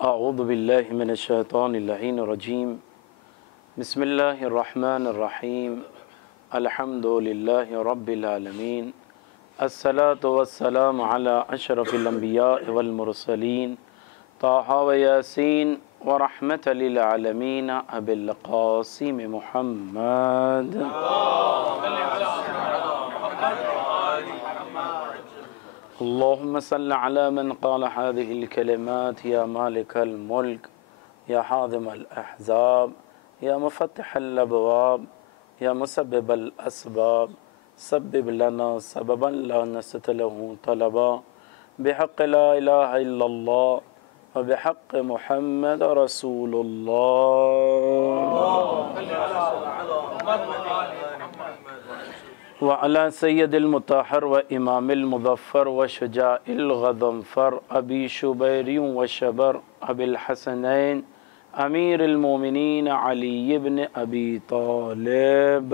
अऊज़ु बिल्लाहि मिनश्शैतानिर्रजीम बिस्मिल्लाहिर्रहमानिर्रहीम अल्हम्दुलिल्लाहि रब्बिल आलमीन अस्सलातु वस्सलामु अला अशरफिल अंबिया वल मुरसलीन ताहा व यासीन व रहमतल लिल आलमीन अबिल क़ासिम मुहम्मद। अल्लाहुम्मा सल्लि अला मन क़ाल हाज़िहिल कलिमात या मालिकल मुल्क या हाज़िमल अहज़ाब या मुफ़त्तिहल अबवाब या मुसब्बिबल असबाब सब्बिब लना सबबन ला नस्ता लहू तलबा बिहक़्क़ि ला इलाहा इल्लल्लाह व बिहक़्क़ि मुहम्मद रसूलुल्लाह व अला सय्यदिल मुतहहर व इमामिल मुज़फ़्फ़र व शुजाइल गज़नफ़र अबी शुबैर व शबर अबिल हसनैन अमीरुल मोमिनीन अली इब्न अबी तालिब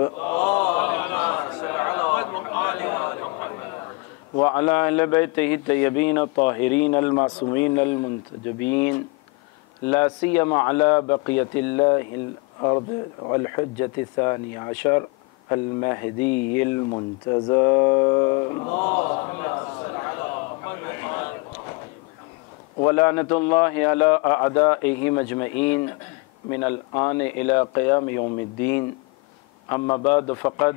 व अला अहले बैतिही तय्यबीन ताहिरीन अल मासूमीन अल मुंतजबीन ला सियमा अला बक़ियतिल्लाहिल अर्द वल हुज्जति सानी अशर अल महदील मुंतज़र वलानतुल्लाहि अला अअदाइहि मजमईन मिनल आन इला क़ियाम यौमिद्दीन अम्मा बाद फ़क़द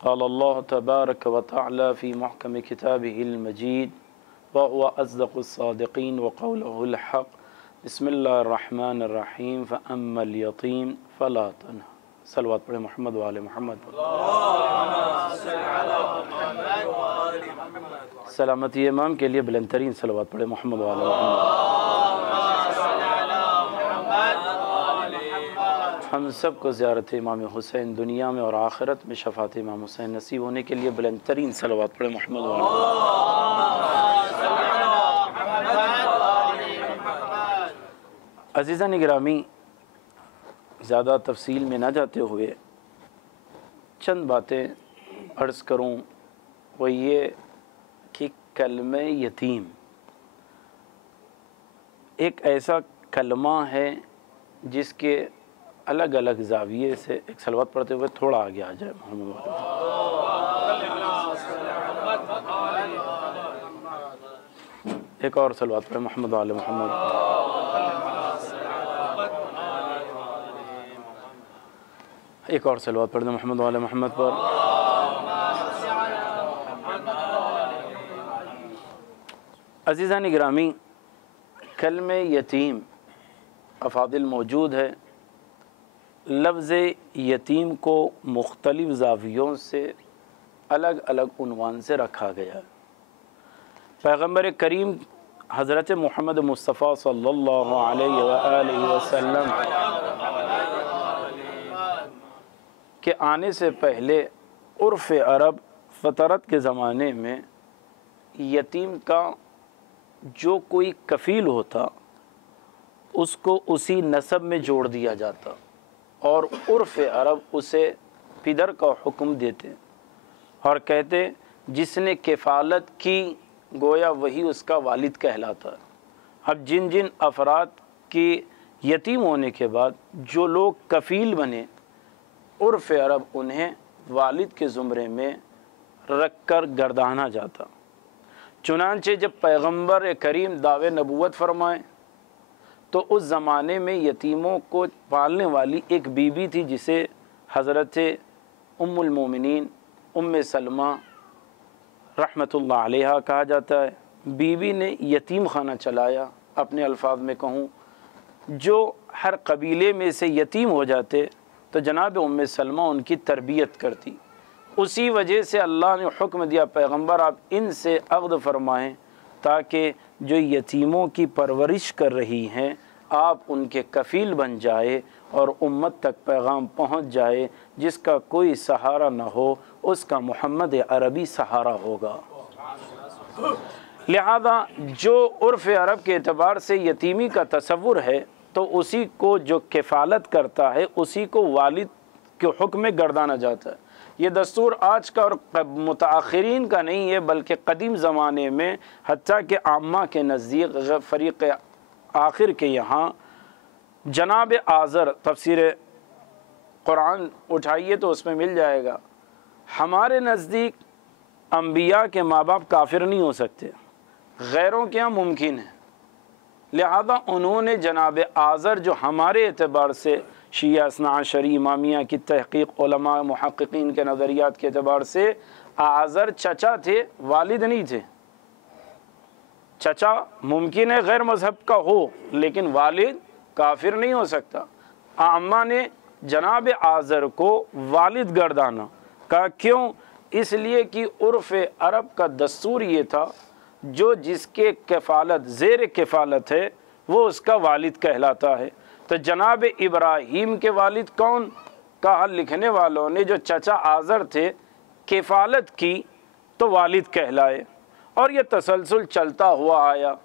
क़ाल अल्लाहु तबारक व तआला फ़ी मुहकम किताबिहिल मजीद व हुवा अस्दक़ुस सादिक़ीन व क़ौलुहुल हक़ बिस्मिल्लाहिर रहमानिर रहीम फ़अम्मल यतीम फ़ला तनहर। सलवात पढ़े मोहम्मद व आले मोहम्मद। सलामती इमाम के लिए बुलंद तरीन सलवात पढ़े मोहम्मद व आले मोहम्मद। हम सबको ज़ियारत इमाम हुसैन दुनिया में और आखिरत में शफ़ात इमाम हुसैन नसीब होने के लिए बुलंद तरीन सलवात पढ़े मोहम्मद व आले मोहम्मद। अज़ीज़ान गिरामी, ज़्यादा तफसील में ना जाते हुए चंद बातें अर्ज़ करूँ, वो ये कि कलमे यतीम एक ऐसा कलमा है जिसके अलग अलग ज़ाविये से एक सलवत पढ़ते हुए थोड़ा आगे आ जाए मोहम्मद। एक और सलवत पढ़े मोहम्मद वाले मोहम्मद। एक और सलवात पढ़ दो मोहम्मद वाले मोहम्मद पर। अज़ीज़ान गिरामी, कलमे यतीम अफ़ादिल मौजूद है। लफ्ज़ यतीम को मुख्तलिफ़ ज़ावियों से अलग अलग उन्वान से रखा गया है। पैगम्बर करीम हज़रत मुहम्मद मुस्तफ़ा सल्लल्लाहु अलैहि वसल्लम के आने से पहले उर्फ़ अरब फ़तरत के ज़माने में यतीम का जो कोई कफ़ील होता उसको उसी नसब में जोड़ दिया जाता और उर्फ़ अरब उसे पिदर का हुक्म देते और कहते जिसने किफ़ालत की गोया वही उसका वालिद कहलाता। अब जिन जिन अफराद की यतीम होने के बाद जो लोग कफ़ील बने, उर्फ़ अरब उन्हें वालिद के ज़ुमरे में रख कर गर्दाना जाता। चुनांचे जब पैगम्बर करीम दावे नबूवत फरमाए तो उस ज़माने में यतीमों को पालने वाली एक बीबी थी जिसे हज़रत उम्मुल मोमिनीन उम्मे सलमा रहमतुल्लाह अलैहा कहा जाता है। बीवी ने यतीम खाना चलाया, अपने अल्फाज में कहूँ, जो हर कबीले में से यतीम हो जाते तो जनाब उम्मे सलमा उनकी तरबियत करती। उसी वजह से अल्लाह ने हुक्म दिया, पैगंबर आप इनसे अक़्द फरमाएँ ताकि जो यतीमों की परवरिश कर रही हैं आप उनके कफ़ील बन जाए और उम्मत तक पैगाम पहुंच जाए। जिसका कोई सहारा न हो उसका मोहम्मद अरबी सहारा होगा। लिहाजा जो उर्फ़ अरब के एतबार से यतीमी का तसव्वुर है तो उसी को जो किफ़ालत करता है उसी को वालिद के हुक्म में गर्दाना जाता है। ये दस्तूर आज का और मुताख़िरीन का नहीं है बल्कि कदीम ज़माने में हत्ता के आम्मा के नज़दीक फ़रीक़ आखिर के यहाँ जनाब आज़र तफसीर कुरान उठाइए तो उसमें मिल जाएगा। हमारे नज़दीक अम्बिया के माँ बाप काफिर नहीं हो सकते, गैरों के यहाँ मुमकिन है। लिहाजा उन्होंने जनाब आज़र जो हमारे एतबार से शिया इस्ना अशरी इमामिया की तहक़ीक़ उलमा मुहक़्क़ीन के नज़रियात के एतबार से आज़र चचा थे, वालिद नहीं थे। चचा मुमकिन है गैर मज़हब का हो लेकिन वालिद काफिर नहीं हो सकता। आम्मा ने जनाब आज़र को वालिद गर्दाना का क्यों? इसलिए कि उर्फ़ अरब का दस्तूर ये था जो जिसके कफ़ालत ज़ेर कफ़ालत है वो उसका वालिद कहलाता है। तो जनाब इब्राहीम के वालिद कौन? कहा लिखने वालों ने जो चचा आज़र थे कफ़ालत की तो वालिद कहलाए और ये तसलसल चलता हुआ आया।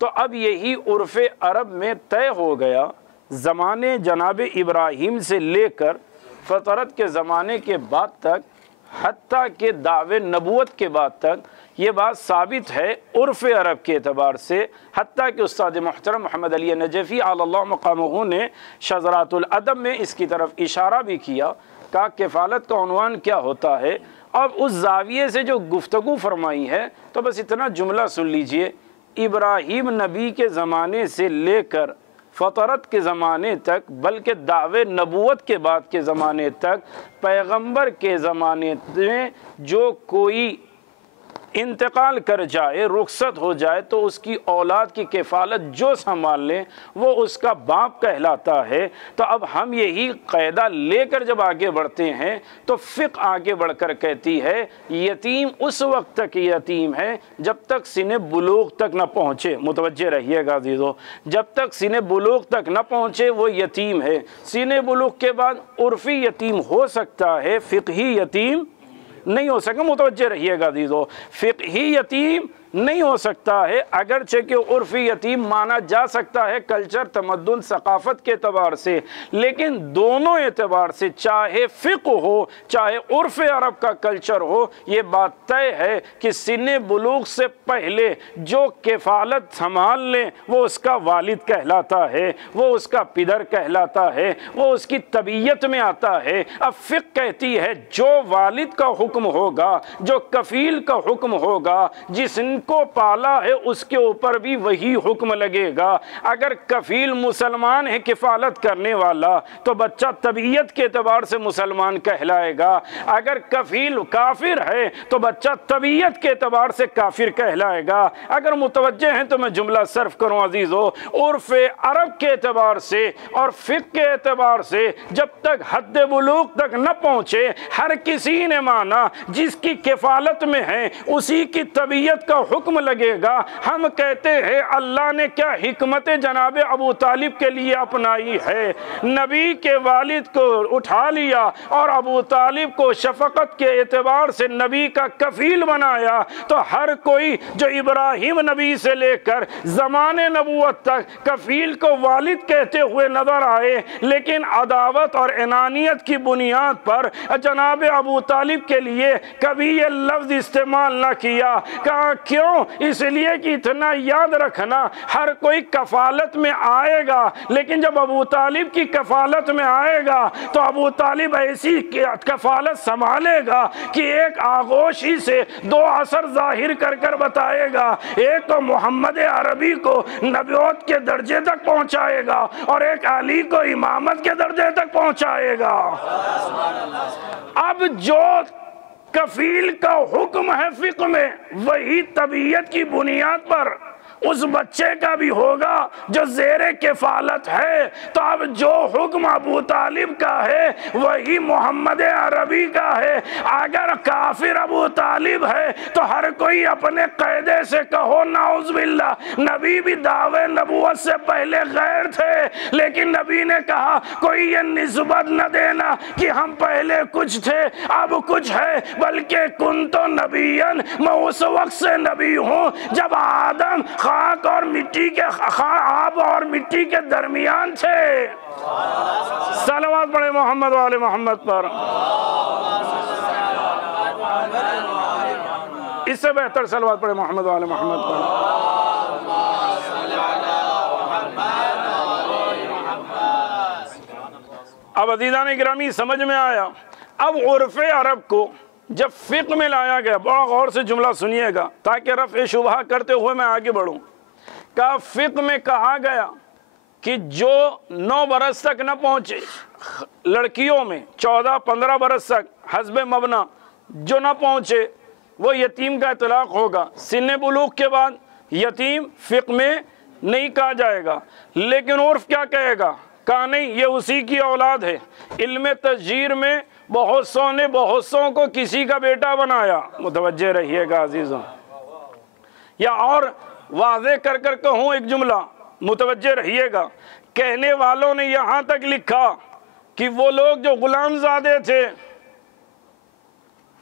तो अब यही उर्फ़ अरब में तय हो गया ज़माने जनाब इब्राहीम से लेकर फ़तरत के ज़माने के बाद तक, हत्ता के दावे नबूवत के बाद तक ये बात साबित है उर्फ़ अरब के एतबार से। हत्ता कि उस्ताद मुहतरम मोहम्मद अली नजफ़ी अल्लाह मक़ामहू ने शज़रातुल अदब में इसकी तरफ इशारा भी किया का किफ़ालत का उन्वान क्या होता है। अब उस ज़ाविये से जो गुफ्तगू फरमाई है तो बस इतना जुमला सुन लीजिए। इब्राहीम नबी के ज़माने से लेकर फ़तरत के ज़माने तक बल्कि दावे नबूवत के बाद के ज़माने तक पैगंबर के ज़माने में जो कोई इंतकाल कर जाए, रुखसत हो जाए तो उसकी औलाद की किफ़ालत जो संभाल ले वो उसका बाप कहलाता है। तो अब हम यही क़ायदा लेकर जब आगे बढ़ते हैं तो फ़िक़्ह आगे बढ़कर कहती है यतीम उस वक्त तक यतीम है जब तक सिने बुलूग तक न पहुँचे। मुतवज्जे रहिएगा अज़ीज़ों, जब तक सिने बुलूग तक न पहुँचे वो यतीम है। सिने बुलूग के बाद उर्फ़ी यतीम हो सकता है, फ़िक़ही यतीम नहीं हो सके। मुतवज्जे रहिएगा अज़ीज़ों, फ़िक़ही यतीम नहीं हो सकता है, अगरचे कि उर्फ़ी यतीम माना जा सकता है कल्चर तमद्दुन सकाफ़त के एतबार से, लेकिन दोनों एतबार से चाहे फ़िक़्ह हो चाहे उर्फ़ अरब का कल्चर हो ये बात तय है कि सिने बुलूग से पहले जो किफ़ालत संभाल लें वो उसका वालिद कहलाता है, वो उसका पिदर कहलाता है, वो उसकी तबीयत में आता है। अब फ़िक़्ह कहती है जो वालिद का हुक्म होगा, जो कफ़ील का हुक्म होगा, जिसने को पाला है उसके ऊपर भी वही हुक्म लगेगा। अगर कफील मुसलमान है किफालत करने वाला तो बच्चा तबीयत के एतबार से मुसलमान कहलाएगा। अगर कफील काफिर है तो बच्चा तबीयत के एतबार से काफिर कहलाएगा। अगर मुतवज्जे हैं तो मैं जुमला सर्फ करूं अजीज़ों, उर्फ़ अरब के एतबार से और फ़िक़्ह के एतबार से जब तक हद बुलूग तक न पहुँचे हर किसी ने माना जिसकी किफालत में है उसी की तबीयत का हुक्म लगेगा। हम कहते हैं अल्लाह ने क्या हिकमत जनाब अबू तालिब के लिए अपनाई है, नबी के वालिद को उठा लिया और अबू तालिब को शफकत के एतबार से नबी का कफील बनाया। तो हर कोई जो इब्राहिम नबी से लेकर ज़माने नबूवत तक कफील को वालिद कहते हुए नजर आए, लेकिन अदावत और इनानियत की बुनियाद पर जनाब अबू तालिब के लिए कभी ये लफ्ज़ इस्तेमाल न किया। कहा क्यों? इसलिए कि इतना याद रखना हर कोई कफालत में आएगा, लेकिन जब अबू तालिब की कफालत में आएगा तो अबू तालिब ऐसी कफालत संभालेगा कि एक आगोशी से दो असर जाहिर कर कर बताएगा। एक तो मोहम्मद अरबी को नबूवत के दर्जे तक पहुंचाएगा और एक अली को इमामत के दर्जे तक पहुंचाएगा। अब जो कफील का हुक्म है फ़िक़्ह में वही तबीयत की बुनियाद पर उस बच्चे का भी होगा जो ज़ेरे किफ़ालत है। तो अब जो हुक्म अबू तालिब का है वही मोहम्मद अरबी का है। अगर काफिर अबू तालिब है तो हर कोई अपने क़ायदे से कहो नाउज़ुबिल्लाह, नबी भी दावे नबूवत से पहले गैर थे, लेकिन नबी ने कहा कोई ये निस्बत न देना कि हम पहले कुछ थे अब कुछ है, बल्कि कुन तो नबीयन, मैं उस वक्त से नबी हूँ जब आदम खाक और मिट्टी के आब और मिट्टी के दरमियान थे। सलवात पढ़े मोहम्मद वाले मोहम्मद पर। इससे बेहतर सलवात पढ़े मोहम्मद वाले मोहम्मद पर। अब अज़ीज़ान गिरामी समझ में आया। अब उर्फ़ अरब को जब फ़िक़्ह में लाया गया, बड़ा गौर से जुमला सुनिएगा ताकि रफ़्ए शुबहा करते हुए मैं आगे बढ़ूँ। का फ़िक़्ह में कहा गया कि जो 9 बरस तक न पहुँचे, लड़कियों में 14-15 बरस तक हस्ब मबना जो न पहुँचे वो यतीम का इतलाक़ होगा। सिन बुलूग़ के बाद यतीम फ़िक़्ह में नहीं कहा जाएगा, लेकिन उर्फ़ क्या कहेगा? कहा नहीं ये उसी की औलाद है। इल्म तस्जीर में बहुत सौ ने बहुत सौ को किसी का बेटा बनाया। मुतवज्जे रहिएगा अजीज़ों, या और वाज़े कर कर कहूँ एक जुमला, मुतवज्जे रहिएगा। कहने वालों ने यहाँ तक लिखा कि वो लोग जो गुलामज़ादे थे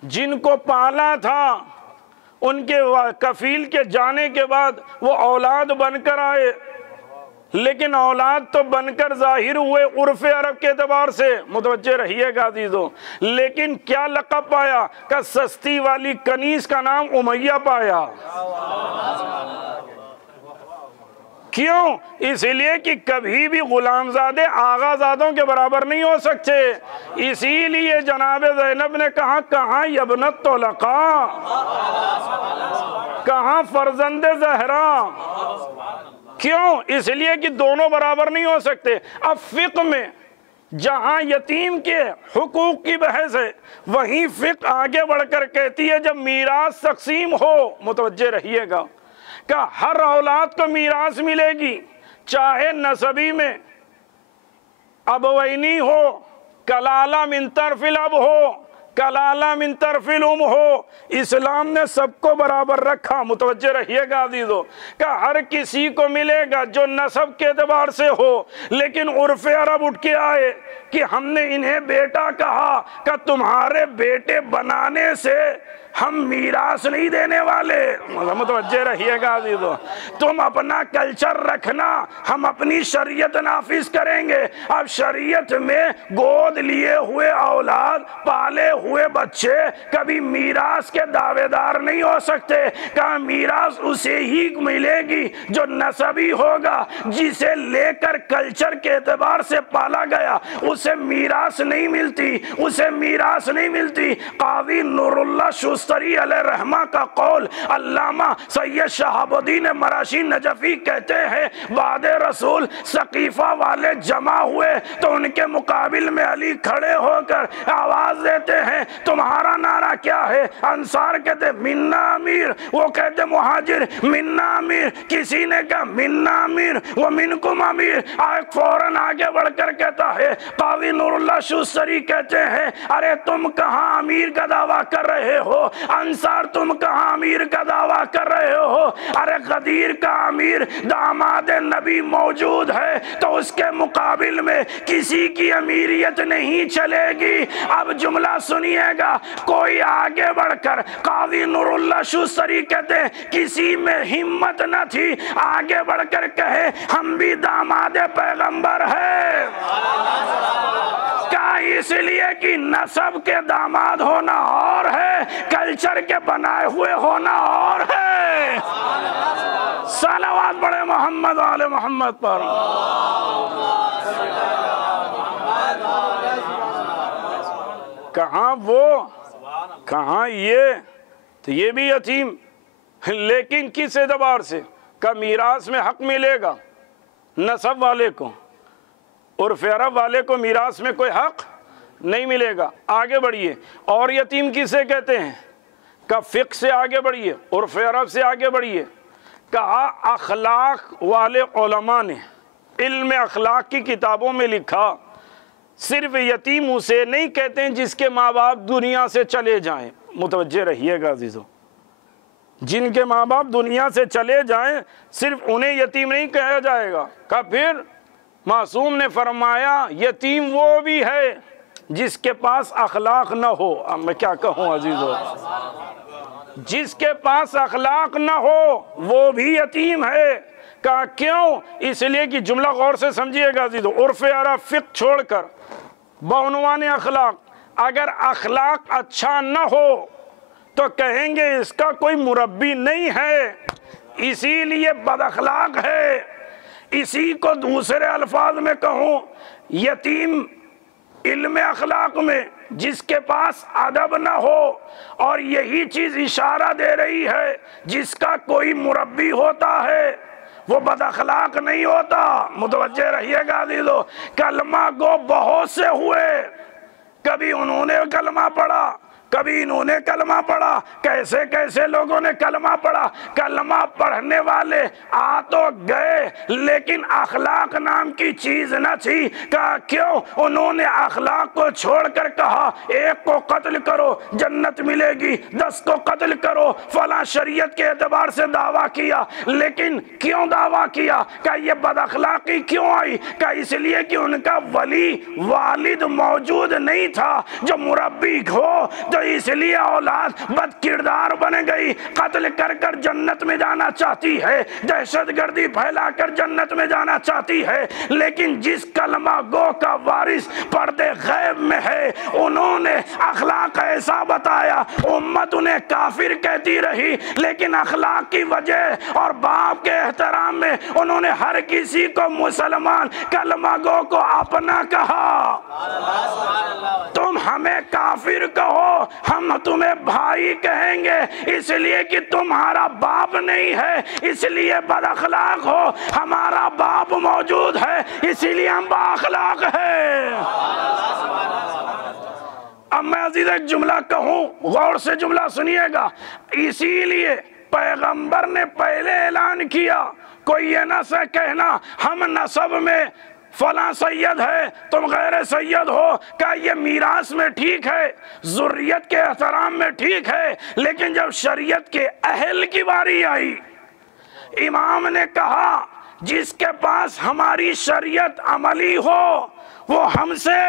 जिनको पाला था उनके कफील के जाने के बाद वो औलाद बनकर आए, लेकिन औलाद तो बनकर जाहिर हुए उर्फ़ अरब के एतबार से। मुतवज्जे रहिएगा अजीज़ों, लेकिन क्या लक़ब पाया? का सस्ती वाली कनीज़ का नाम उमैया पाया। क्यों? इसलिए कि कभी भी गुलामज़ादे आगाज़ादों के बराबर नहीं हो सकते। इसीलिए जनाब ज़ैनब ने कहा कहाँ यबनत तोलक़ा, कहाँ फ़र्ज़ंद ज़हरा। क्यों? इसलिए कि दोनों बराबर नहीं हो सकते। अब फ़िक़्ह में जहाँ यतीम के हुकूक की बहस है, वहीं फ़िक़्ह आगे बढ़कर कहती है जब मीरास तक़सीम हो, मुतवज्जे रहिएगा, का हर औलाद को मीरास मिलेगी, चाहे नसबी में अबवैनी हो, कलाला मिन तरफ़िल अब हो, कलाला मिन तरफ़िल उम हो। इस्लाम ने सबको बराबर रखा। मुतवज्जे रहिएगा अज़ीज़ों, का हर किसी को मिलेगा जो नसब के एतबार से हो, लेकिन उर्फ़ अरब उठ के आए कि हमने इन्हें बेटा कहा, का तुम्हारे बेटे बनाने से हम मीरास नहीं देने वाले। मुतवज्जे रहिएगा अज़ीज़ों, तुम अपना कल्चर रखना, हम अपनी शरीयत नाफिज करेंगे। अब शरीयत में गोद लिए हुए औलाद, पाले हुए बच्चे कभी मीरास के दावेदार नहीं हो सकते। कहा मीरास उसे ही मिलेगी जो नसबी होगा, जिसे लेकर कल्चर के एतबार से पाला गया, उसे मीरास नहीं मिलती, उसे मीरास नहीं मिलती। काज़ी नूरुल्लाह शुस्तरी अलैहि रहमा का कौल अल्लामा सैयद शहाबुद्दीन मराशी नजफी कहते हैं, बादे रसूल सकीफा वाले जमा हुए तो उनके मुकाबिल में अली खड़े होकर आवाज देते हैं, तुम्हारा नारा क्या है? अंसार कहते मिन्ना अमीर, वो कहते मुहाजिर मिन्ना अमीर। किसी ने कहा मिन्ना अमीर वो मिनकुम अमीर। फौरन आगे बढ़कर कहता है, काज़ी नूरुल्लाह शुस्तरी कहते हैं, अरे तुम कहाँ अमीर का दावा कर रहे हो? अंसार तुम कहाँ अमीर का दावा कर रहे हो? अरे गदीर का अमीर दामाद नबी मौजूद है तो उसके मुकाबिल में किसी की अमीरियत नहीं चलेगी। अब जुमला सुनिएगा, कोई आगे बढ़कर काज़ी नूरुल्लाह शुस्तरी कहते किसी में हिम्मत न थी आगे बढ़कर कहे हम भी दामाद पैगंबर है। क्या? इसलिए कि नसब के दामाद होना और है, कल्चर के बनाए हुए होना और है। सलावत पढ़े मोहम्मद वाले मोहम्मद पर। कहाँ वो, कहाँ ये? तो ये भी यतीम, लेकिन किस एतबार से? का मीरास में हक मिलेगा नसब वाले को, उर्फ़ अरब वाले को मीरास में कोई हक नहीं मिलेगा। आगे बढ़िए, और यतीम किसे कहते हैं? का फ़िक़्ह से आगे बढ़िए, उर्फ़ अरब से आगे बढ़िए, कहा अखलाक वाले उलमा ने इल्म अखलाक की किताबों में लिखा, सिर्फ यतीम उसे नहीं कहते हैं जिसके माँ बाप दुनिया से चले जाएं। मुतवज्जे रहिएगा अजीज़ों, जिनके माँ बाप दुनिया से चले जाएं सिर्फ उन्हें यतीम नहीं कहा जाएगा। का फिर मासूम ने फरमाया यतीम वो भी है जिसके पास अखलाक न हो। अब मैं क्या कहूँ अजीज़ों, जिसके पास अखलाक न हो वो भी यतीम है। कहा क्यों? इसलिए कि जुमला गौर से समझिएगा अजीज़ों, उर्फ़ अरब फ़िक़्ह छोड़कर बउनवान अखलाक, अगर अखलाक अच्छा न हो तो कहेंगे इसका कोई मुरब्बी नहीं है, इसीलिए बदअखलाक है। इसी को दूसरे अल्फाज में कहूँ, यतीम इल्म अखलाक में जिसके पास अदब न हो, और यही चीज़ इशारा दे रही है जिसका कोई मुरब्बी होता है वो बदअखलाक नहीं होता। मुतवज्जे रहिएगा अज़ीज़ों, कलमा गो बहुत से हुए, कभी उन्होंने कलमा पढ़ा, कभी इन्होंने कलमा पढ़ा, कैसे कैसे लोगों ने कलमा पढ़ा। कलमा पढ़ने वाले आ तो गए लेकिन अखलाक नाम की चीज न थी। कहा क्यों? उन्होंने अखलाक को छोड़कर कहा एक को कत्ल करो जन्नत मिलेगी, 10 को कत्ल करो, फला शरीयत के एतबार से दावा किया। लेकिन क्यों दावा किया? क्या ये बदअखलाकी क्यों आई? क्या इसलिए कि उनका वली वालिद मौजूद नहीं था जो मुरब्बी हो, तो इसलिए औलाद बद किरदार बन गई, कत्ल कर कर जन्नत में जाना चाहती है, दहशतगर्दी फैलाकर जन्नत में जाना चाहती है। लेकिन जिस कलमा गो का वारिस पर्दे गैब में है, उन्होंने अखलाक ऐसा बताया, उम्मत उन्हें काफिर कहती रही, लेकिन अखलाक की वजह और बाप के एहतराम में उन्होंने हर किसी को मुसलमान कलमा गो को अपना कहा। तुम हमें काफिर कहो, हम तुम्हें भाई कहेंगे, इसलिए कि तुम्हारा बाप नहीं है इसलिए बदअखलाक हो, हमारा बाप मौजूद है इसीलिए हम बाअखलाक है। अब मैं अजीज एक जुमला कहूं, गौर से जुमला सुनिएगा। इसीलिए पैगंबर ने पहले ऐलान किया, कोई ये ना से कहना हम नसब में फला सैयद है तुम गैर सैयद हो। क्या ये मीरास में ठीक है, ज़ुर्रियत के एहतराम में ठीक है, लेकिन जब शरीयत के अहल की बारी आई, इमाम ने कहा जिसके पास हमारी शरीयत अमली हो वो हमसे,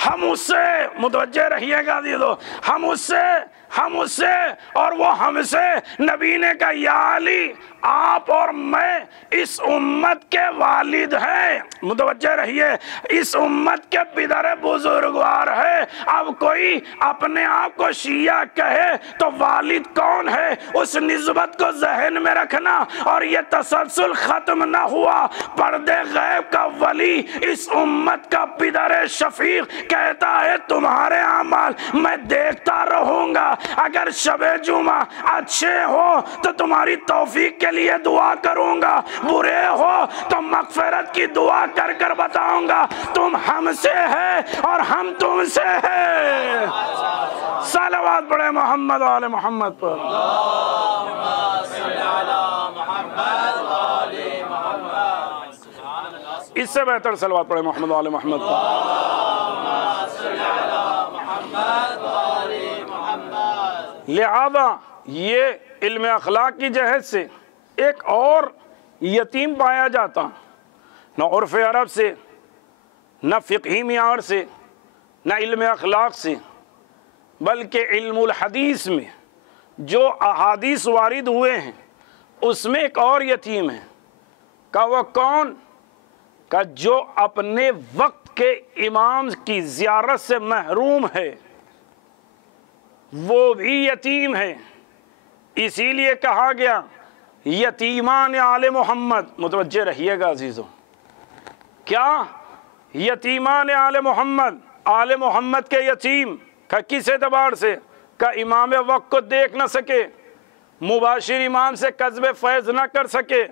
हम उससे, मुतवज्जे रहिएगा दीदो, हम उससे और वो हमसे। नबी ने कहा या अली आप और मैं इस उम्मत के वालिद हैं, मुतवज्जे रहिए, इस उम्मत के पिदर बुजुर्गवार है। अब कोई अपने आप को शिया कहे तो वालिद कौन है उस निस्बत को जहन में रखना। और ये तसलसल खत्म ना हुआ, पर्दे गैब का वली इस उम्मत का पिदर शफीक कहता है तुम्हारे अमाल मैं देखता रहूंगा, अगर शबे जुमा अच्छे हो तो तुम्हारी तौफीक के लिए दुआ करूंगा, बुरे हो तो मगफिरत की दुआ कर कर बताऊंगा तुम हमसे है और हम तुमसे है। सलावत पढ़े मोहम्मद वाले मोहम्मद पर। इससे बेहतर सलावत पढ़े मोहम्मद वाले मोहम्मद पर। लिहाजा ये इल्म अखलाक की जहद से एक और यतीम पाया जाता, न उर्फ़ अरब से, न फ़िक़ही मियार से, न इल्म अखलाक से, बल्कि इल्मुल हदीस में जो अहादीस वारिद हुए हैं उसमें एक और यतीम है। का वह कौन? का जो अपने वक्त के इमाम की ज़ियारत से महरूम है वो भी यतीम है। इसीलिए कहा गया यतीमान आले मोहम्मद। मुतवज्जे रहिएगा अजीज़ों, क्या यतीमान आले मोहम्मद, आले मोहम्मद के यतीम का किस एतबार से? का इमाम वक्त को देख न सके, मुबाशिर इमाम से कस्बे फैज़ न कर सके,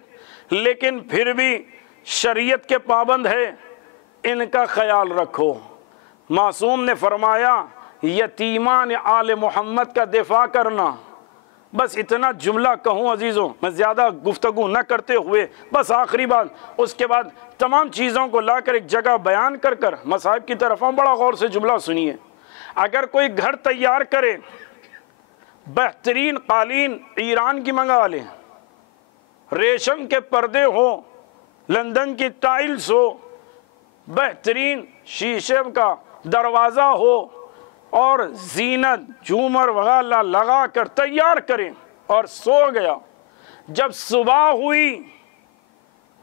लेकिन फिर भी शरीयत के पाबंद है, इनका ख्याल रखो। मासूम ने फरमाया यतीमान आले मोहम्मद का दिफा करना बस इतना जुमला कहूँ अजीज़ों, मैं ज़्यादा गुफ्तगू न करते हुए बस आखिरी बात, उसके बाद तमाम चीज़ों को लाकर एक जगह बयान कर कर मसाइब की तरफ आऊँ। बड़ा गौर से जुमला सुनिए। अगर कोई घर तैयार करे, बेहतरीन कालीन ईरान की मंगा लें, रेशम के पर्दे हो, लंदन की टाइल्स हो, बेहतरीन शीशे का दरवाज़ा हो और जीनत झूमर वगैरह लगा कर तैयार करें और सो गया। जब सुबह हुई,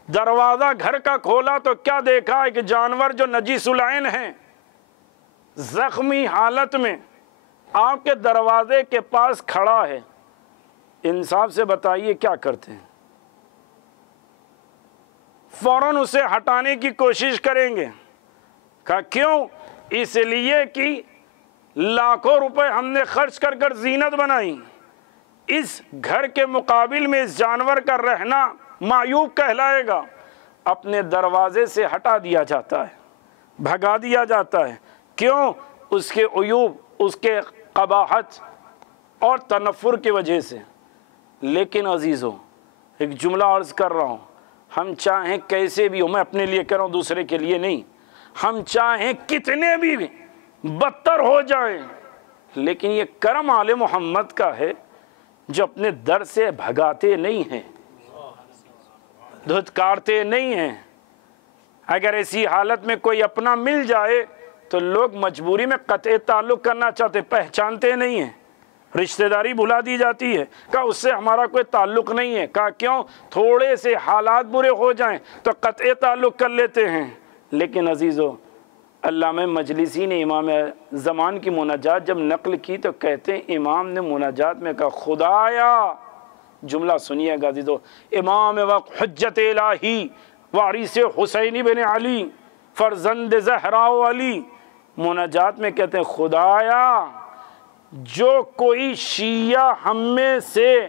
दरवाज़ा घर का खोला तो क्या देखा? एक जानवर जो नजीसुलैन है, ज़ख्मी हालत में आपके दरवाजे के पास खड़ा है। इंसाफ से बताइए क्या करते हैं? फौरन उसे हटाने की कोशिश करेंगे। कहा क्यों? इसलिए कि लाखों रुपए हमने खर्च कर कर जीनत बनाई, इस घर के मुकाबिल में इस जानवर का रहना मायूब कहलाएगा। अपने दरवाजे से हटा दिया जाता है, भगा दिया जाता है। क्यों? उसके उयूब, उसके कबाहत और तनफ़ुर की वजह से। लेकिन अजीज़ों, एक जुमला अर्ज़ कर रहा हूँ, हम चाहें कैसे भी हो, मैं अपने लिए कर रहा हूँ, दूसरे के लिए नहीं, हम चाहें कितने भी बदतर हो जाए, लेकिन ये करम आले मोहम्मद का है जो अपने दर से भगाते नहीं हैं, धुतकारते नहीं हैं। अगर ऐसी हालत में कोई अपना मिल जाए तो लोग मजबूरी में कतई ताल्लुक़ करना चाहते, पहचानते नहीं हैं, रिश्तेदारी भुला दी जाती है। कहा उससे हमारा कोई ताल्लुक़ नहीं है। कहा क्यों? थोड़े से हालात बुरे हो जाएं तो कतई ताल्लुक़ कर लेते हैं। लेकिन अजीज़ों, अल्लामा मजलिसी ने इमाम ज़मान की मुनाजात जब नक़ल की तो कहते हैं इमाम ने मुनाजात में कहा खुदाया, जुमला सुनिएगा अजीज़ों, इमाम वक्त हुज्जत इलाही वारिस हुसैन बिन अली फ़र्जंद ज़हरा अली, मुनाजात में कहते हैं खुदाया जो कोई शिया हम में से,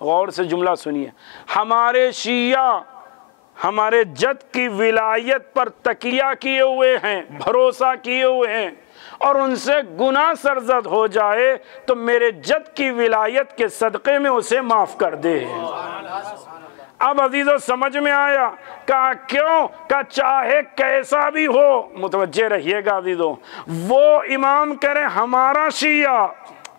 गौर से जुमला सुनिए, हमारे शिया हमारे जद की विलायत पर तकिया किए हुए हैं, भरोसा किए हुए हैं, और उनसे गुनाह सरजद हो जाए तो मेरे जद की विलायत के सदक़े में उसे माफ़ कर दे। अब अजीज़ों समझ में आया? कहा क्यों? कहा चाहे कैसा भी हो, मुतवज्जे रहिएगा अजीज़ों, वो इमाम कह रहे हमारा शिया,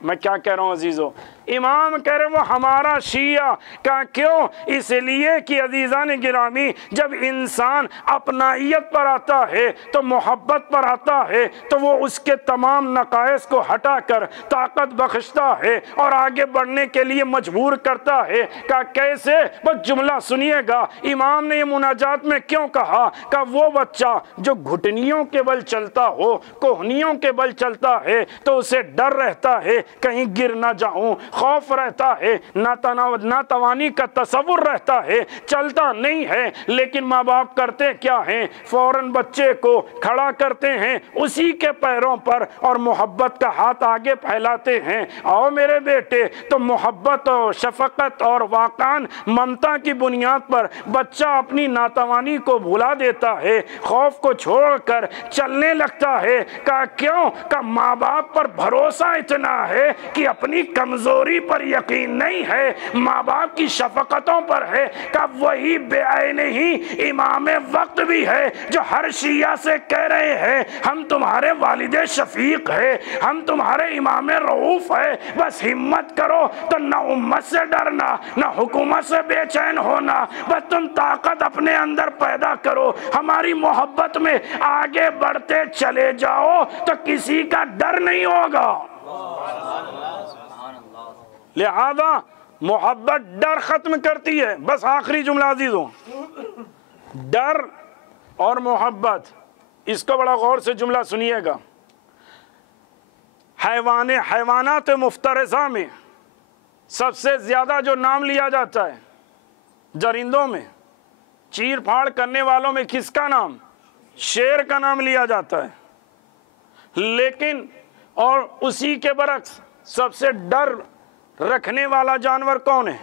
मैं क्या कह रहा हूँ अजीज़ों, इमाम कह रहे वो हमारा शिया। कहा क्यों? इसलिए कि अजीज़ान गिरामी, जब इंसान अपनाइयत पर आता है तो मोहब्बत पर आता है तो वो उसके तमाम नकाइस को हटा कर ताकत बख्शता है और आगे बढ़ने के लिए मजबूर करता है। कहा कैसे? बस जुमला सुनिएगा, इमाम ने ये मुनाजात में क्यों कहा? कहा वो बच्चा जो घुटनियों के बल चलता हो, कोहनियों के बल चलता है तो उसे डर रहता है कहीं गिर ना जाऊं, खौफ रहता है, नातवानी का तसव्वुर रहता है, चलता नहीं है। लेकिन माँ बाप करते क्या हैं? फौरन बच्चे को खड़ा करते हैं उसी के पैरों पर और मोहब्बत का हाथ आगे फैलाते हैं, आओ मेरे बेटे। तो मोहब्बत और शफकत और वाकान ममता की बुनियाद पर बच्चा अपनी नातवानी को भुला देता है, खौफ को छोड़कर चलने लगता है। का क्यों? का माँ बाप पर भरोसा इतना है कि अपनी कमजोरी पर यकीन नहीं है, माँ बाप की शफकतों पर है। का वही बेआईन ही इमाम वक्त भी है जो हर शिया से कह रहे हैं हम तुम्हारे वालिदे शफीक है, हम तुम्हारे इमाम रऊफ है, बस हिम्मत करो तो न उम्मत से डरना न हुकूमत से बेचैन होना, बस तुम ताकत अपने अंदर पैदा करो, हमारी मोहब्बत में आगे बढ़ते चले जाओ तो किसी का डर नहीं होगा। लिहाजा मोहब्बत डर खत्म करती है। बस आखिरी जुमला अजीजों, डर और मोहब्बत, इसको बड़ा गौर से जुमला सुनिएगा। हैवानात मुफ्तरसा में सबसे ज्यादा जो नाम लिया जाता है जरिंदों में, चीर फाड़ करने वालों में किसका नाम? शेर का नाम लिया जाता है। लेकिन और उसी के बरक्स सबसे डर रखने वाला जानवर कौन है?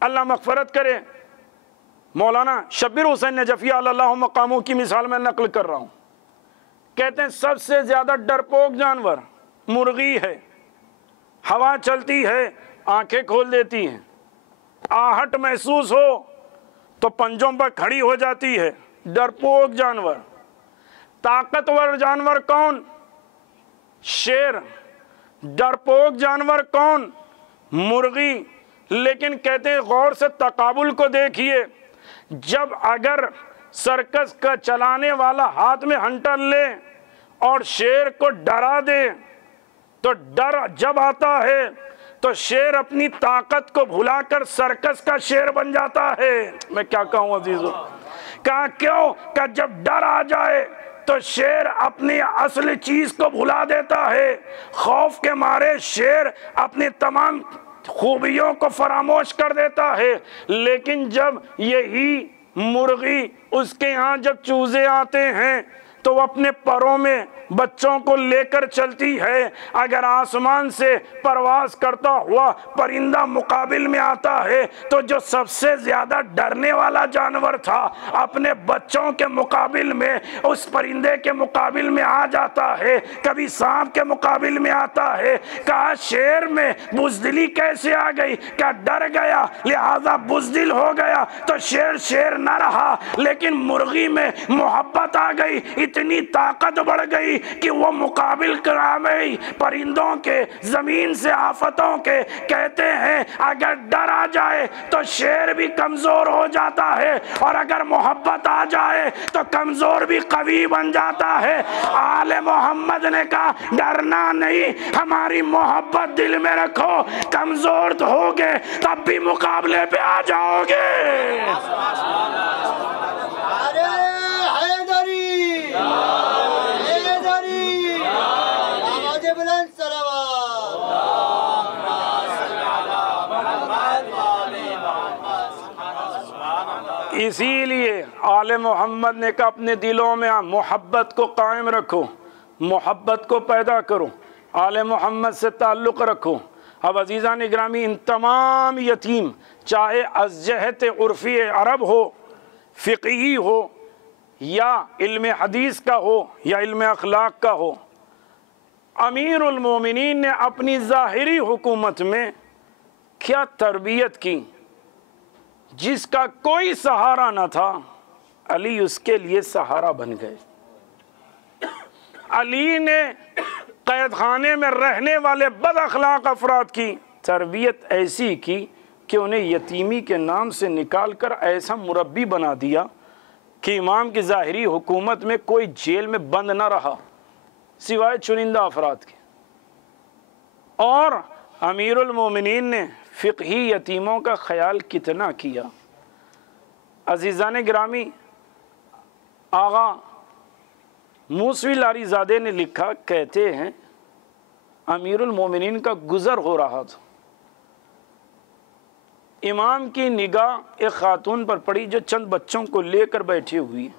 अल्लाह मग़फ़िरत करे, मौलाना शब्बीर हुसैन नजफ़ी अल्लाह मक़ामों की मिसाल में नकल कर रहा हूँ। कहते हैं सबसे ज़्यादा डरपोक जानवर मुर्गी है, हवा चलती है, आंखें खोल देती हैं। आहट महसूस हो तो पंजों पर खड़ी हो जाती है। डरपोक जानवर। ताकतवर जानवर कौन? शेर। डरपोक जानवर कौन? मुर्गी। लेकिन कहते हैं गौर से तकाबुल को देखिए, जब अगर सर्कस का चलाने वाला हाथ में हंटर ले और शेर को डरा दे तो डर जब आता है तो शेर अपनी ताकत को भुलाकर सर्कस का शेर बन जाता है। मैं क्या कहूं अजीजों, कहा क्यों? का जब डर आ जाए तो शेर अपनी असली चीज को भुला देता है। खौफ के मारे शेर अपनी तमाम खूबियों को फरामोश कर देता है। लेकिन जब यही मुर्गी उसके यहाँ जब चूजे आते हैं तो वो अपने परों में बच्चों को लेकर चलती है। अगर आसमान से परवाज करता हुआ परिंदा मुकाबिल में आता है तो जो सबसे ज्यादा डरने वाला जानवर था अपने बच्चों के मुकाबिल में उस परिंदे के मुकाबिल में आ जाता है। कभी सांप के मुकाबिल में आता है। कहा शेर में बुजदिली कैसे आ गई? क्या डर गया लिहाजा बुजदिल हो गया तो शेर शेर न रहा। लेकिन मुर्गी में मोहब्बत आ गई, इतनी ताकत बढ़ गई कि वो मुकाबिल करा गई परिंदों के, जमीन से आफतों के। कहते हैं अगर डर आ जाए तो शेर भी कमजोर हो जाता है और अगर मोहब्बत आ जाए तो कमजोर भी कवी बन जाता है। आले मोहम्मद ने कहा डरना नहीं, हमारी मोहब्बत दिल में रखो। कमजोर तो होगे तब भी मुकाबले पे आ जाओगे। इसीलिए आले मोहम्मद ने कहा अपने दिलों में मोहब्बत को कायम रखो, मोहब्बत को पैदा करो, आले मोहम्मद से ताल्लुक़ रखो। अब अजीज़ान इकरामी, इन तमाम यतीम चाहे अज़जहत उर्फ़ी अरब हो, फ़िक़ही हो या इल्म हदीस का हो या इल्म अखलाक का हो, अमीरुल मोमिनीन ने अपनी ज़ाहिरी हुकूमत में क्या तरबियत की। जिसका कोई सहारा न था अली उसके लिए सहारा बन गए। अली ने कैद खाने में रहने वाले बद अखलाक अफराद की तरबियत ऐसी की कि उन्हें यतीमी के नाम से निकाल कर ऐसा मुरब्बी बना दिया कि इमाम की ज़ाहिरी हुकूमत में कोई जेल में बंद न रहा सिवाय चुनिंदा अफराद के। और अमीरुल मोमिनीन ने फ़िक़ही यतीमों का ख्याल कितना किया। अज़ीज़ान गिरामी, आगा मूसवी लारीज़ादे ने लिखा, कहते हैं अमीरुल मोमिनीन का गुज़र हो रहा था। इमाम की निगाह एक खातून पर पड़ी जो चंद बच्चों को लेकर बैठी हुई है।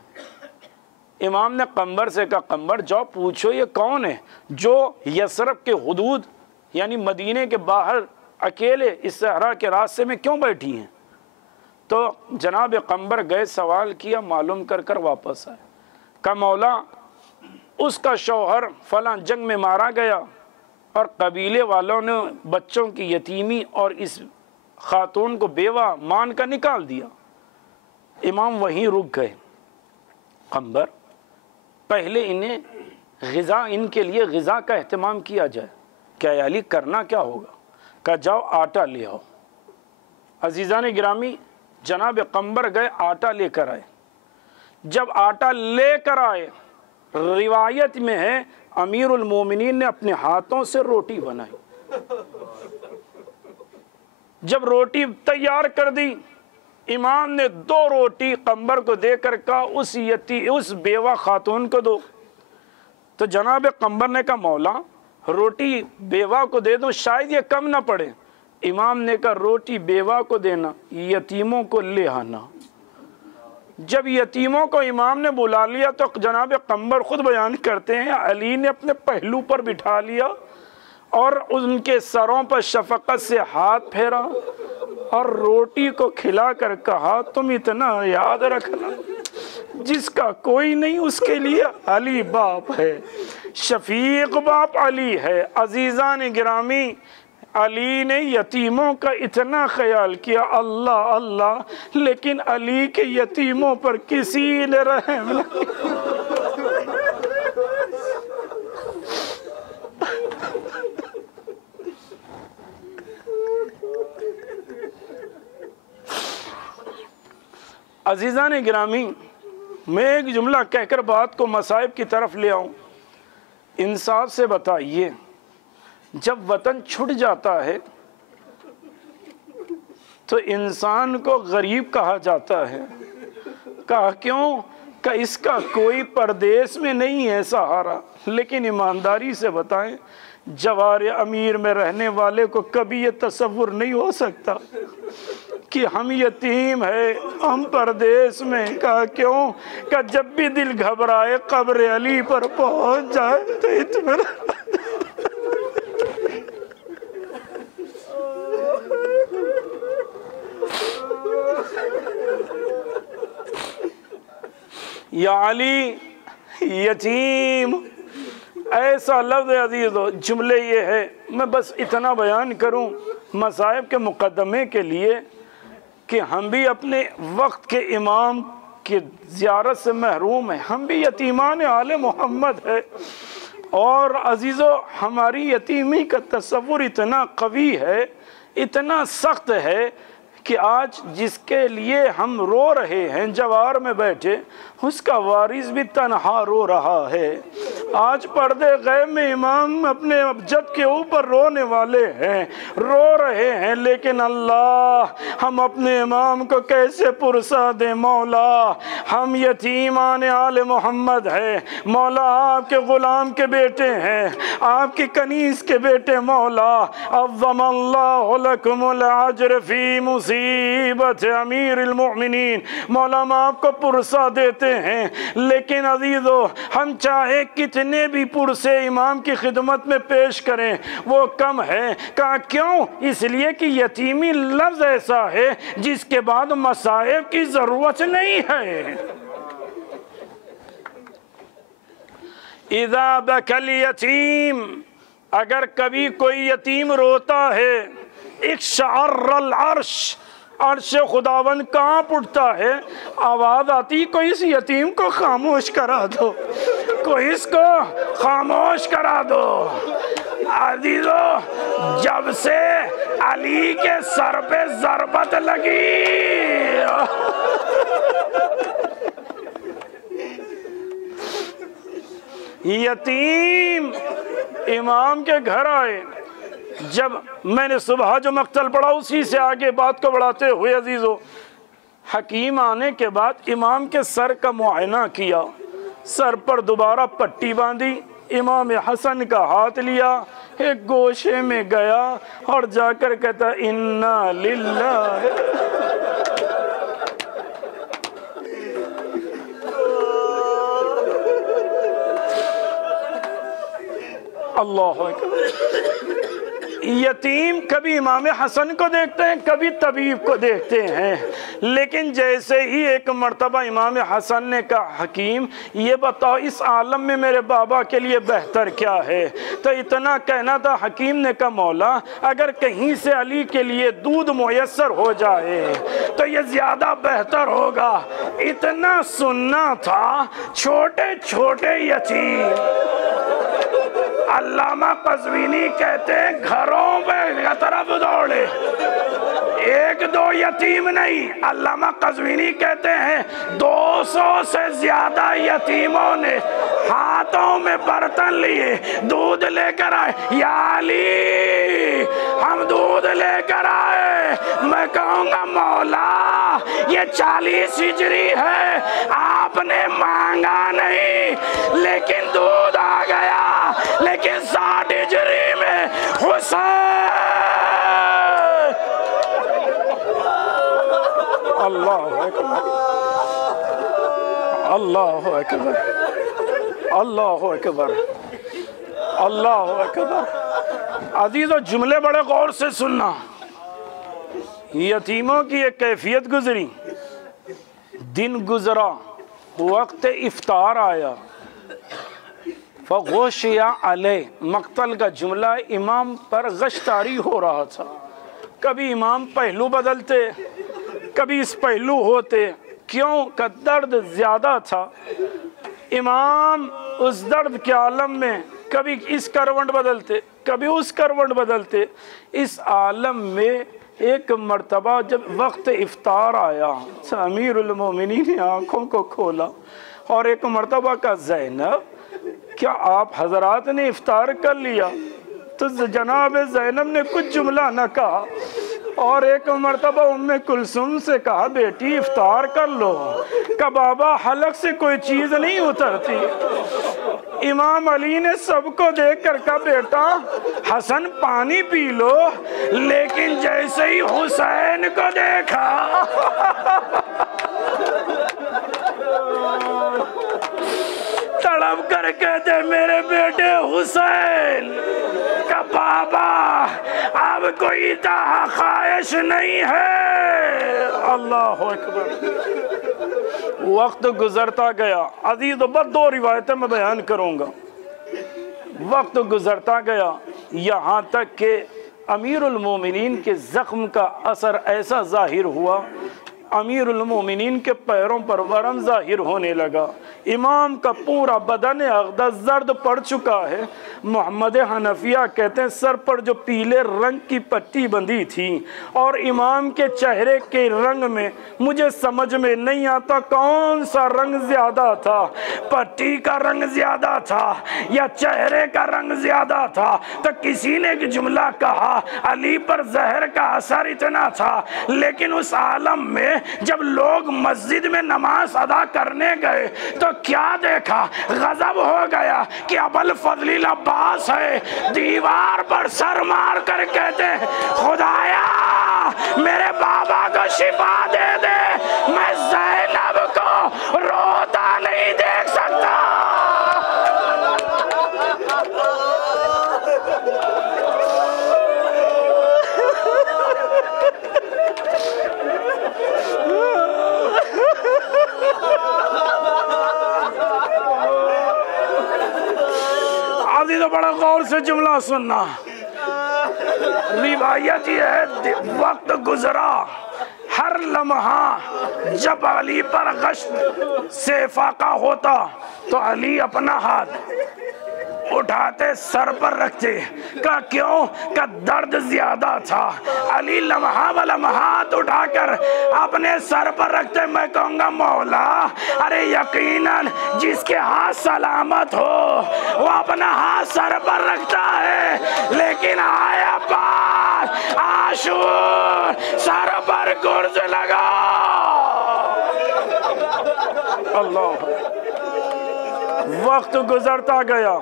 इमाम ने कम्बर से कहा, कम्बर जाओ पूछो ये कौन है जो यसरब के हुदूद यानी मदीने के बाहर अकेले इस सहरा के रास्ते में क्यों बैठी हैं। तो जनाब कम्बर गए, सवाल किया, मालूम कर कर वापस आए। कहा मौला उसका शौहर फलां जंग में मारा गया और कबीले वालों ने बच्चों की यतीमी और इस खातून को बेवा मान कर निकाल दिया। इमाम वहीं रुक गए। कम्बर पहले इन्हें ग़िज़ा, इनके लिए ग़िज़ा का एहतमाम किया जाए। क्या अली करना क्या होगा? कहा जाओ आटा ले आओ। अजीज़ान गिरामी, जनाब कम्बर गए, आटा लेकर आए। जब आटा लेकर आए, रिवायत में है अमीरुल मोमिनीन ने अपने हाथों से रोटी बनाई। जब रोटी तैयार कर दी, इमाम ने 2 रोटी कम्बर को देकर कहा उस बेवा खातून को दो। तो जनाब कम्बर ने कहा मौला रोटी बेवा को दे दो, शायद ये कम ना पड़े। इमाम ने कहा रोटी बेवा को देना, यतीमों को ले आना। जब यतीमों को इमाम ने बुला लिया तो जनाब कम्बर खुद बयान करते हैं अली ने अपने पहलू पर बिठा लिया और उनके सरों पर शफकत से हाथ फेरा और रोटी को खिलाकर कहा तुम इतना याद रखना, जिसका कोई नहीं उसके लिए अली बाप है, शफीक बाप अली है। अजीज़ान गिरामी, अली ने यतीमों का इतना ख्याल किया, अल्लाह अल्लाह, लेकिन अली के यतीमों पर किसी ने रहम नहीं। अजीज़ान गिरामी, मैं एक जुमला कहकर बात को मसाइब की तरफ ले आऊं। इंसाफ से बताइए, जब वतन छूट जाता है तो इंसान को गरीब कहा जाता है। कहा क्यों? कि इसका कोई परदेश में नहीं है सहारा। लेकिन ईमानदारी से बताएं, जवार अमीर में रहने वाले को कभी ये तसव्वुर नहीं हो सकता कि हम यतीम है, हम परदेश में। कहा क्यों? कि जब भी दिल घबराए कब्र अली पर पहुंच जाए तो इत्मीनान। या अली यतीम, ऐसा लफ्ज़ अजीज़ हो। जुमले ये है, मैं बस इतना बयान करूं मसाइब के मुकदमे के लिए कि हम भी अपने वक्त के इमाम की ज़ियारत से महरूम हैं। हम भी यतीमान आले मोहम्मद है। और अजीज़ो, हमारी यतीमी का तसव्वुर इतना कवी है, इतना सख्त है कि आज जिसके लिए हम रो रहे हैं जवार में बैठे, उसका वारिस भी तन्हा रो रहा है। आज पर्दे गैब में इमाम अपने अबजद के ऊपर रोने वाले हैं, रो रहे हैं। लेकिन अल्लाह, हम अपने इमाम को कैसे पुरसा दे मौला। हम यतीमान आले मोहम्मद है मौला, आपके गुलाम के बेटे हैं, आपकी कनीस के बेटे मौला। अज़्ज़मल्लाहु लकुमुल अज्र फी मुसीबत अमीरुल मोमिनीन। मौला, हम आपको पुरसा देते हैं। लेकिन अजीजो, हम चाहे कितने भी पुरसे इमाम की खिदमत में पेश करें, वो कम है। कहा क्यों? इसलिए कि यतीमी लफ्ज़ ऐसा है जिसके बाद मसाइब की ज़रूरत नहीं है। इज़ा बकल यतीम, अगर कभी कोई यतीम रोता है, इक्शअर्रल अर्श, अर्श खुदावन कांप उठता है। आवाज़ आती, कोई इस यतीम को खामोश करा दो, कोई इसको खामोश करा दो। अजीजो, जब से अली के सर पे ज़रबत लगी, यतीम इमाम के घर आए। जब मैंने सुबह जो मक्तल पढ़ा उसी से आगे बात को बढ़ाते हुए अजीज़ो, हकीम आने के बाद इमाम के सर का मुआयना किया, सर पर दोबारा पट्टी बांधी, इमाम हसन का हाथ लिया, एक गोशे में गया और जाकर कहता, इन्ना लिल्लाह। अल्लाह अकबर। यतीम कभी इमाम हसन को देखते हैं, कभी तबीब को देखते हैं। लेकिन जैसे ही एक मर्तबा इमाम हसन ने कहा, हकीम ये बताओ इस आलम में मेरे बाबा के लिए बेहतर क्या है? तो इतना कहना था। हकीम ने कहा, मौला अगर कहीं से अली के लिए दूध मुयस्सर हो जाए तो ये ज़्यादा बेहतर होगा। इतना सुनना था। छोटे छोटे यतीम, अल्लामा कज़वीनी कहते हैं घरों में तरफ दौड़े, एक दो यतीम नहीं। अल्लामा कज़वीनी कहते हैं 200 से ज्यादा यतीमों ने हाथों में बर्तन लिए दूध लेकर आए। या अली, हम दूध लेकर आए। मैं कहूँगा, मौला ये 40 हिजरी है, आपने मांगा नहीं लेकिन दूध आ गया। लेकिन 60 हिजरी में हुसैन, अल्लाह अकबर, अल्लाह अकबर, अल्लाह अकबर, अल्लाह अकबर। अजीज़ो, जुमले बड़े गौर से सुनना। यतीमों की एक कैफियत गुजरी, दिन गुजरा, वक्त इफ्तार आया, फ़ग़ुशिया अलैह, मक़तल का जुमला इमाम पर गश्तारी हो रहा था। कभी इमाम पहलू बदलते, कभी इस पहलू होते, क्यों का दर्द ज़्यादा था। इमाम उस दर्द के आलम में कभी इस करवट बदलते, कभी उस करवट बदलते। इस आलम में एक मर्तबा जब वक्त इफ्तार आया, अमीरुल मोमिनीन ने आँखों को खोला और एक मर्तबा का ज़ैनब, क्या आप हजरात ने इफ्तार कर लिया? तो जनाब ज़ैनब ने कुछ जुमला न कहा और एक मर्तबा उम्मे कुलसुम से कहा, बेटी इफ्तार कर लो। का बाबा हलक से कोई चीज़ नहीं उतरती। इमाम अली ने सबको देख कर कहा, बेटा हसन पानी पी लो। लेकिन जैसे ही हुसैन को देखा तड़प कर कहते, मेरे बेटे हुसैन का बाबा अब कोई ख्वाहिश नहीं है। अल्लाह अकबर। वक्त गुजरता गया। अजीज बस दो रिवायतें मैं बयान करूंगा। वक्त गुजरता गया यहाँ तक कि अमीरुल मोमिनीन के ज़ख्म का असर ऐसा ज़ाहिर हुआ, अमीरुल मोमिनीन के पैरों पर वरम ज़ाहिर होने लगा। इमाम का पूरा बदन अक़दस जर्द पड़ चुका है। मोहम्मद हनफिया कहते हैं सर पर जो पीले रंग की पट्टी बंधी थी और इमाम के चेहरे के रंग में मुझे समझ में नहीं आता कौन सा रंग ज़्यादा था, पट्टी का रंग ज़्यादा था या चेहरे का रंग ज़्यादा था। तो किसी ने एक जुमला कहा, अली पर जहर का असर इतना था। लेकिन उस आलम में जब लोग मस्जिद में नमाज अदा करने गए तो क्या देखा, गजब हो गया कि अबुल फजल अब्बास है। दीवार पर सर मार कर कहते हैं, खुदाया मेरे बाबा को शिफा दे दे, मैं ज़ैनब को रोता नहीं देख सकता। तो बड़ा गौर से जुमला सुनना। रिवायत ये है, वक्त गुजरा, हर लम्हा जब अली पर गश्त से फाका होता तो अली अपना हाथ उठाते सर पर रखते। का क्यों? का दर्द ज्यादा था। अली लम्हा व लम्हा हाथ उठाकर अपने सर पर रखते। मैं कहूँगा मौला, अरे यकीनन जिसके हाथ सलामत हो वो अपना हाथ सर पर रखता है। लेकिन आया बात आशूर, सर पर गुर्ज लगा। अल्लाह। वक्त गुजरता गया।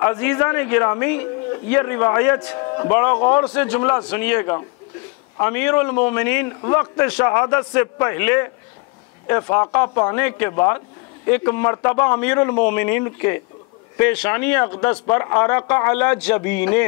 अजीज़ा ने गिरामी, ये रिवायत बड़ा गौर से जुमला सुनिएगा। अमीरुल मोमिनीन वक्त शहादत से पहले इफ़ाक़ा पाने के बाद एक मर्तबा अमीरुल मोमिनीन के पेशानी अक़दस पर अरक़ अला जबीने,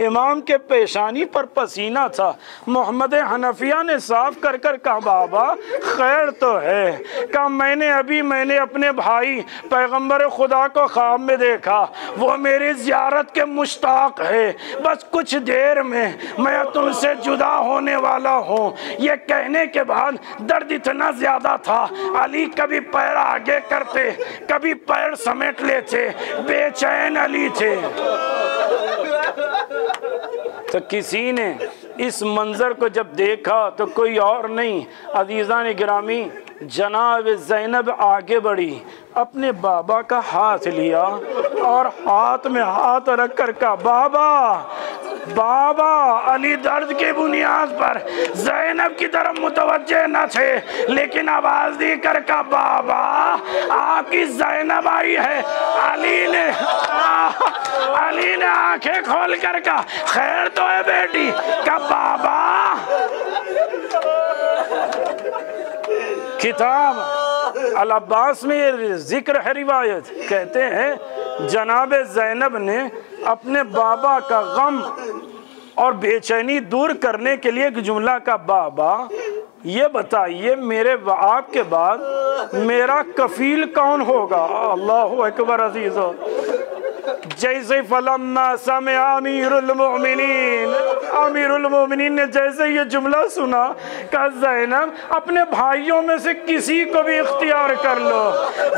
इमाम के पेशानी पर पसीना था। मोहम्मद हनफिया ने साफ कर कर कहा, बाबा खैर तो है। कहा मैंने अपने भाई पैगंबर खुदा को ख्वाब में देखा, वो मेरी ज़ियारत के मुश्ताक है। बस कुछ देर में मैं तुमसे जुदा होने वाला हूँ। ये कहने के बाद दर्द इतना ज़्यादा था, अली कभी पैर आगे करते, कभी पैर समेट लेते, बेचैन अली थे। तो किसी ने इस मंजर को जब देखा तो कोई और नहीं, अजीज़ा ने गिरामी, जनाब ज़ैनब आगे बढ़ी, अपने बाबा का हाथ लिया और हाथ में हाथ रख कर कहा, बाबा बाबा। अली दर्द के बुनियाद पर ज़ैनब की तरफ मुतवज्जे न थे, लेकिन आवाज दी कर कहा, बाबा आपकी ज़ैनब आई है। अली ने आंखें खोल कर कहा, खैर तो है बेटी? का बाबा। किताब अल अब्बास में ये जिक्र है, रिवायत कहते हैं जनाब ज़ैनब ने अपने बाबा का गम और बेचैनी दूर करने के लिए एक जुमला का, बाबा ये बताइए मेरे आपके बाद मेरा कफील कौन होगा? अल्लाहु अकबर अजीज़ो। जैसे फलम्मा समिअ अमीरुल मोमिनीन ने जैसे ये जुमला सुना, कहा ज़ैनब अपने भाइयों में से किसी को भी इख्तियार कर लो।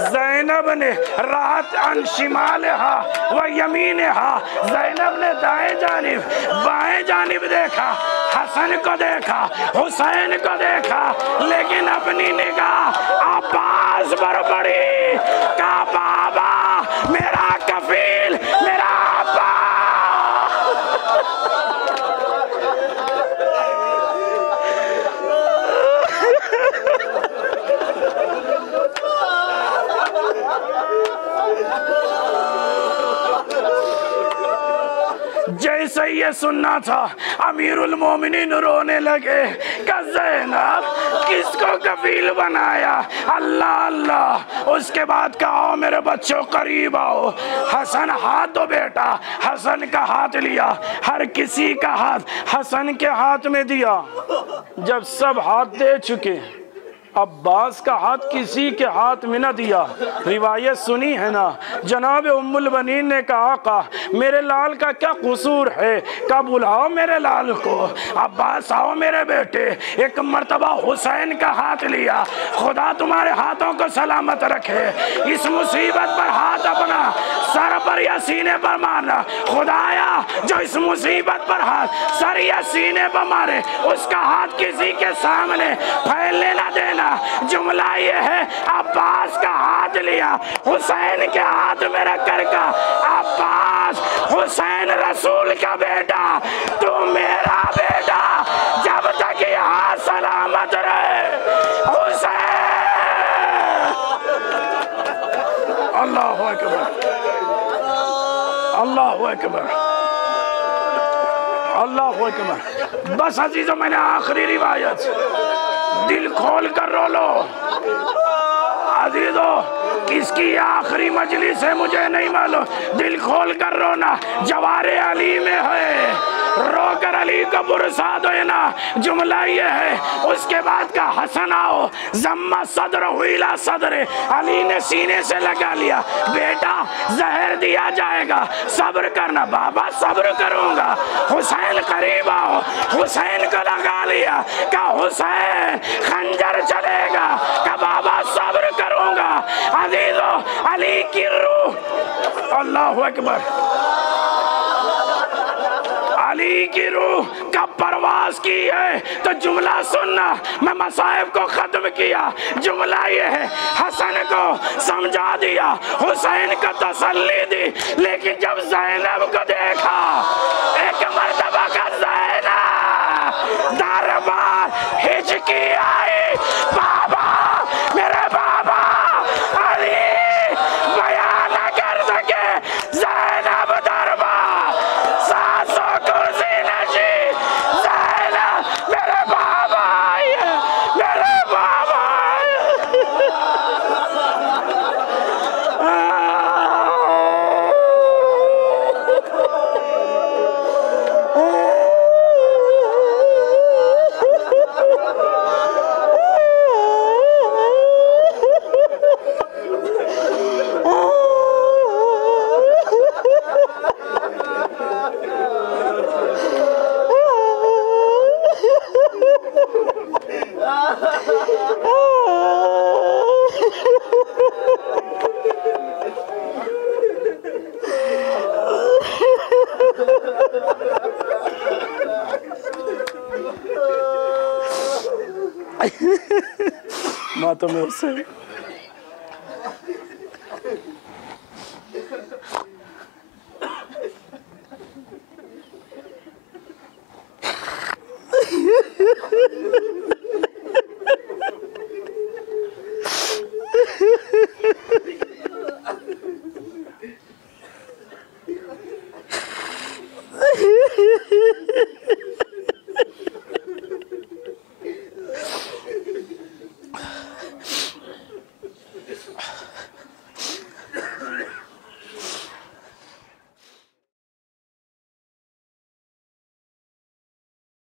ज़ैनब ने रात अन शिमालहा व यमीनहा, ज़ैनब ने दाएं जानिब बाएं जानिब देखा, हसन को देखा, हुसैन को देखा, लेकिन अपनी निगाह अब्बास पर पड़ी। का बाबा मेरा कफील, मेरा अब्बा। जैसे ये सुनना था, अमीरुल मोमिनीन रोने लगे। ज़ैनब किसको कफील बनाया? अल्लाह अल्लाह। उसके बाद कहा मेरे बच्चों करीब आओ, हसन हाथ दो बेटा। हसन का हाथ लिया, हर किसी का हाथ हसन के हाथ में दिया। जब सब हाथ दे चुके, अब्बास का हाथ किसी के हाथ में न दिया। रिवायत सुनी है ना, जनाब उम्मुल बनीन ने कहा आका मेरे लाल का क्या कसूर है? का बुलाओ मेरे लाल को। अब्बास आओ मेरे बेटे। एक मर्तबा हुसैन का हाथ लिया। खुदा तुम्हारे हाथों को सलामत रखे। इस मुसीबत पर हाथ अपना सर पर या सीने पर मारना। खुदाया जो इस मुसीबत पर हाथ सर या सीने पर मारे, उसका हाथ किसी के सामने फैलने न देना। जुमला ये है, अब्बास का हाथ लिया, हुसैन के हाथ में रख कर का, अब्बास हुसैन रसूल का बेटा, तू मेरा बेटा, जब तक ये हाथ सलामत रहे। हुसैन। अल्लाहु अकबर, अल्लाहु अकबर, अल्लाहु अकबर। बस अजीजों, मैंने आखिरी रिवायत, दिल खोल कर रो लो अजीजों। किसकी आखिरी मजलिस है मुझे नहीं मालूम, दिल खोल कर रोना। जवारे अली में है, रोकर अली को पुरसा दो ना। जुमला ये है, उसके बाद का हसन आओ, जम्मा सदर हुईला सदर, अली ने सीने से लगा लिया। बेटा जहर दिया जाएगा, सब्र करना। बाबा सब्र करूंगा। हुसैन करीब आओ, हुसैन को लगा लिया। का हुसैन खंजर चलेगा। का बाबा सब्र करूंगा। अजीजों अली की रूह, अल्लाहु अकबर, अली की रूह कब परवास की है तो जुमला सुनना। मैं मसाइब को खत्म किया। जुमला ये है, हसन को समझा दिया, हुसैन को तसल्ली दी। लेकिन जब ज़ैनब को देखा, एक मर्तबा का ज़ैनब दरबार हिचकी आई। बाबा मेरे बाबा अली बयान न कर सके। ज़ैनब दरबार सासों कुर्सी नशी। ज़ैनब मेरे बाबा आए, मेरे बाबा मातम में उससे